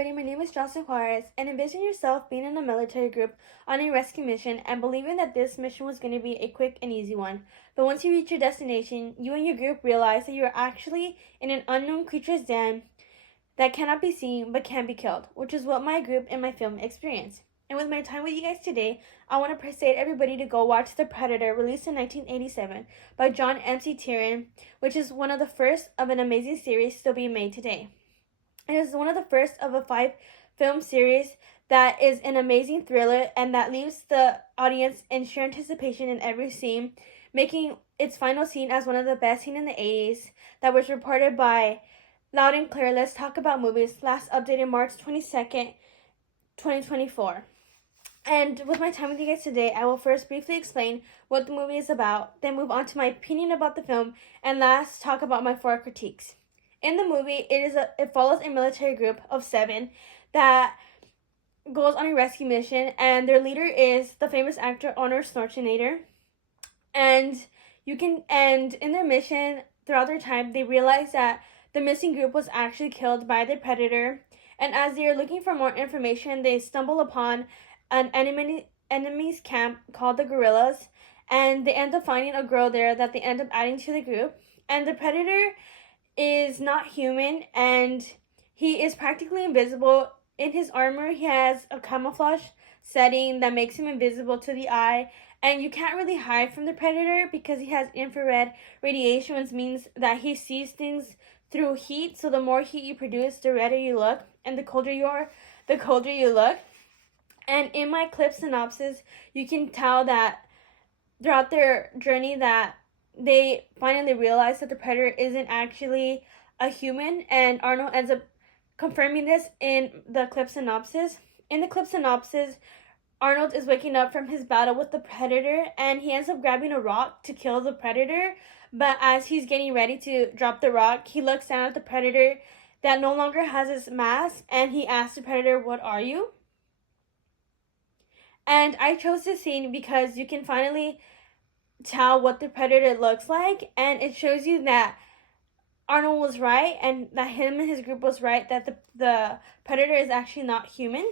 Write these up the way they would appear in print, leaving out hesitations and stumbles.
everybody, my name is Jocelyn Juarez, and envision yourself being in a military group on a rescue mission and believing that this mission was going to be a quick and easy one. But once you reach your destination, you and your group realize that you are actually in an unknown creature's den that cannot be seen but can be killed, which is what my group and my film experienced. And with my time with you guys today, I want to persuade everybody to go watch The Predator, released in 1987 by John M.C. Tiernan, which is one of the first of an amazing series still being made today. It is one of the first of a 5-film series that is an amazing thriller and that leaves the audience in sheer anticipation in every scene, making its final scene as one of the best seen in the 80s, that was reported by Loud and Clear. Let's Talk About Movies, last updated March 22nd, 2024. And with my time with you guys today, I will first briefly explain what the movie is about, then move on to my opinion about the film, and last talk about my 4 critiques. In the movie, it follows a military group of 7 that goes on a rescue mission, and their leader is the famous actor Arnold Schwarzenegger. And in their mission, throughout their time, they realize that the missing group was actually killed by the Predator. And as they are looking for more information, they stumble upon an enemy's camp called the Guerrillas, and they end up finding a girl there that they end up adding to the group. And the Predator is not human, and he is practically invisible. In his armor, he has a camouflage setting that makes him invisible to the eye, and you can't really hide from the Predator because he has infrared radiation, which means that he sees things through heat. So the more heat you produce, the redder you look, and the colder you are, the colder you look. And in my clip synopsis, you can tell that throughout their journey that they finally realize that the Predator isn't actually a human, and Arnold ends up confirming this in the clip synopsis. In the clip synopsis, Arnold is waking up from his battle with the Predator, and he ends up grabbing a rock to kill the Predator. But as he's getting ready to drop the rock, he looks down at the Predator that no longer has his mask, and he asks the Predator, "What are you?" And I chose this scene because you can finally tell what the Predator looks like, and it shows you that Arnold was right, and that him and his group was right, that the Predator is actually not human.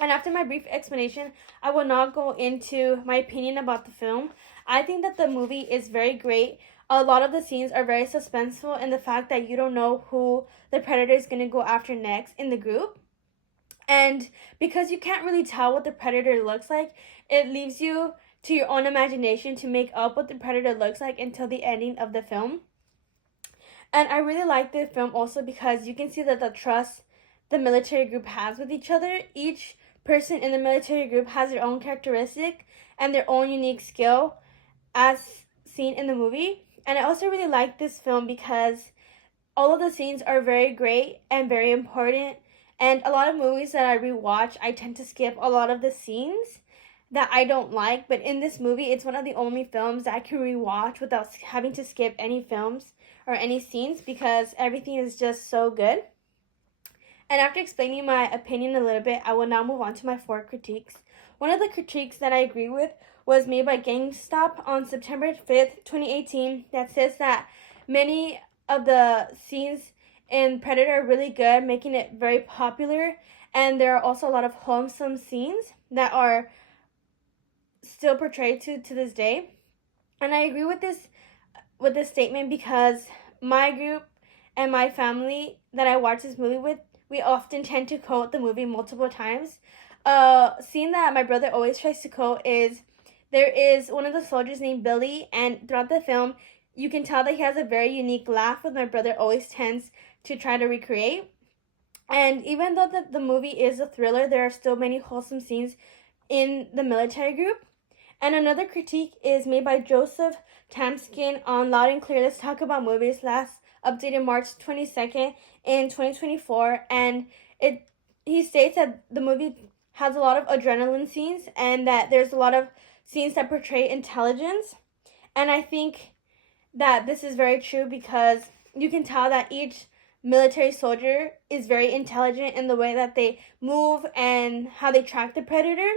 And after my brief explanation, I will not go into my opinion about the film. I think that the movie is very great. A lot of the scenes are very suspenseful in the fact that you don't know who the Predator is going to go after next in the group. And because you can't really tell what the Predator looks like, it leaves you to your own imagination to make up what the Predator looks like until the ending of the film. And I really like the film also because you can see that the trust the military group has with each other. Each person in the military group has their own characteristic and their own unique skill as seen in the movie. And I also really like this film because all of the scenes are very great and very important. And a lot of movies that I rewatch, I tend to skip a lot of the scenes that I don't like, but in this movie, it's one of the only films that I can rewatch without having to skip any films or any scenes because everything is just so good. And after explaining my opinion a little bit, I will now move on to my 4 critiques. One of the critiques that I agree with was made by GameStop on September 5th, 2018, that says that many of the scenes in Predator are really good, making it very popular, and there are also a lot of wholesome scenes that are still portrayed to this day. And I agree with this statement because my group and my family that I watch this movie with, we often tend to quote the movie multiple times. A scene that my brother always tries to quote is, there is one of the soldiers named Billy, and throughout the film you can tell that he has a very unique laugh, which my brother always tends to try to recreate. And even though the movie is a thriller, there are still many wholesome scenes in the military group. And another critique is made by Joseph Tamskin on Loud and Clear, Let's Talk About Movies, last updated March 22nd in 2024. And he states that the movie has a lot of adrenaline scenes and that there's a lot of scenes that portray intelligence. And I think that this is very true because you can tell that each military soldier is very intelligent in the way that they move and how they track the Predator.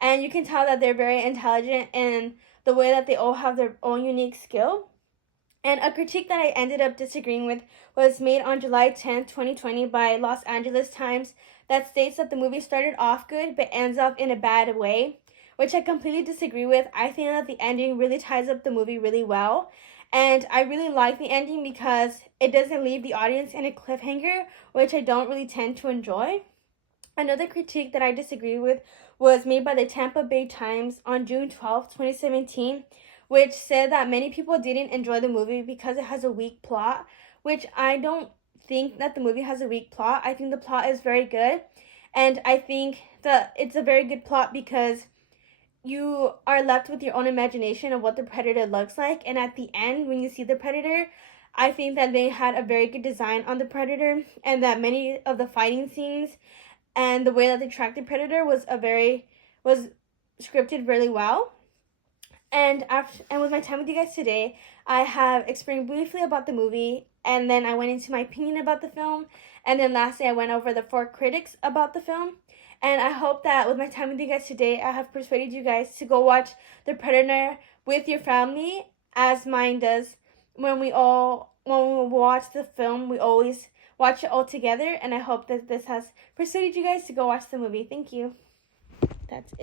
And you can tell that they're very intelligent in the way that they all have their own unique skill. And a critique that I ended up disagreeing with was made on July 10th, 2020 by Los Angeles Times that states that the movie started off good but ends up in a bad way, which I completely disagree with. I think that the ending really ties up the movie really well. And I really like the ending because it doesn't leave the audience in a cliffhanger, which I don't really tend to enjoy. Another critique that I disagree with was made by the Tampa Bay Times on June 12th, 2017, which said that many people didn't enjoy the movie because it has a weak plot, which I don't think that the movie has a weak plot. I think the plot is very good, and I think that it's a very good plot because you are left with your own imagination of what the predator looks like, and at the end when you see the predator, I think that they had a very good design on the predator, and that many of the fighting scenes and the way that they tracked the predator was scripted really well. And with my time with you guys today, I have explained briefly about the movie, and then I went into my opinion about the film, and then lastly I went over the 4 critics about the film. And I hope that with my time with you guys today, I have persuaded you guys to go watch The Predator with your family, as mine does. When we watch the film, we always watch it all together, and I hope that this has persuaded you guys to go watch the movie. Thank you. That's it.